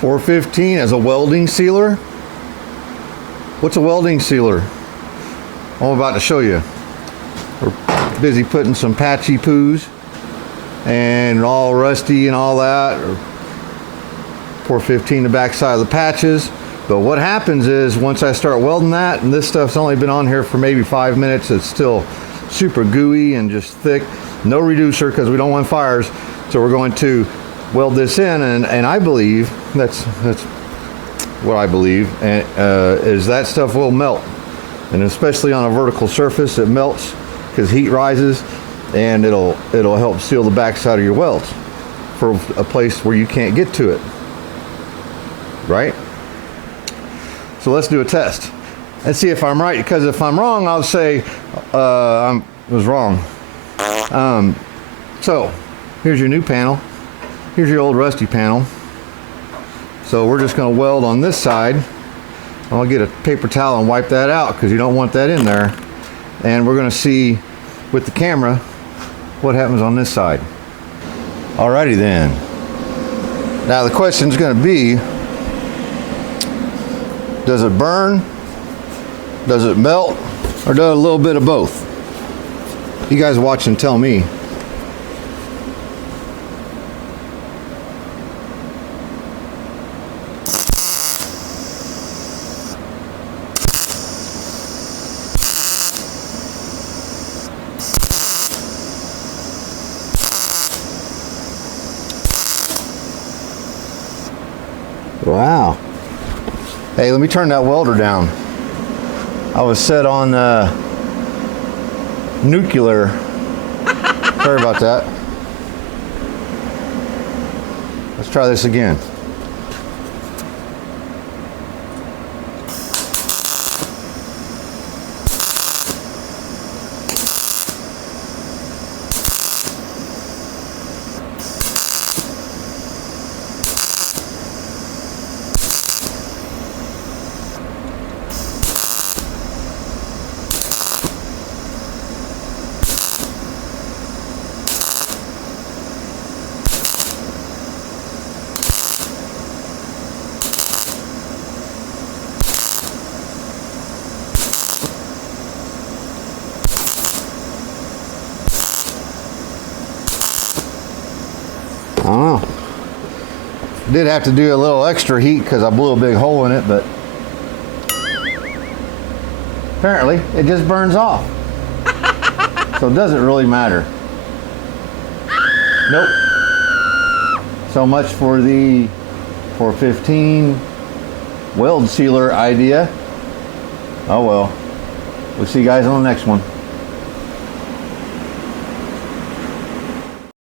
415 as a welding sealer. What's a welding sealer? I'm about to show you. We're busy putting some patchy poos and all rusty and all that, or 415 the back side of the patches. But what happens is once I start welding that, and this stuff's only been on here for maybe 5 minutes, it's still super gooey and just thick. No reducer because we don't want fires. So we're going to weld this in, and I believe that's what I believe, and is that stuff will melt, and especially on a vertical surface it melts because heat rises, and it'll help seal the backside of your welds for a place where you can't get to it, right? So let's do a test and see if I'm right, because if I'm wrong I'll say I was wrong. So here's your new panel, here's your old rusty panel. So we're just going to weld on this side. I'll get a paper towel and wipe that out because you don't want that in there. And we're going to see with the camera what happens on this side. Alrighty then. Now the question is going to be, does it burn, does it melt, or does a little bit of both? You guys watch and tell me. Wow. Hey, let me turn that welder down. I was set on nuclear. Sorry about that. Let's try this again. I don't know. Did have to do a little extra heat because I blew a big hole in it, but apparently it just burns off. So it doesn't really matter. Nope. So much for the 415 weld sealer idea. Oh well. We'll see you guys on the next one.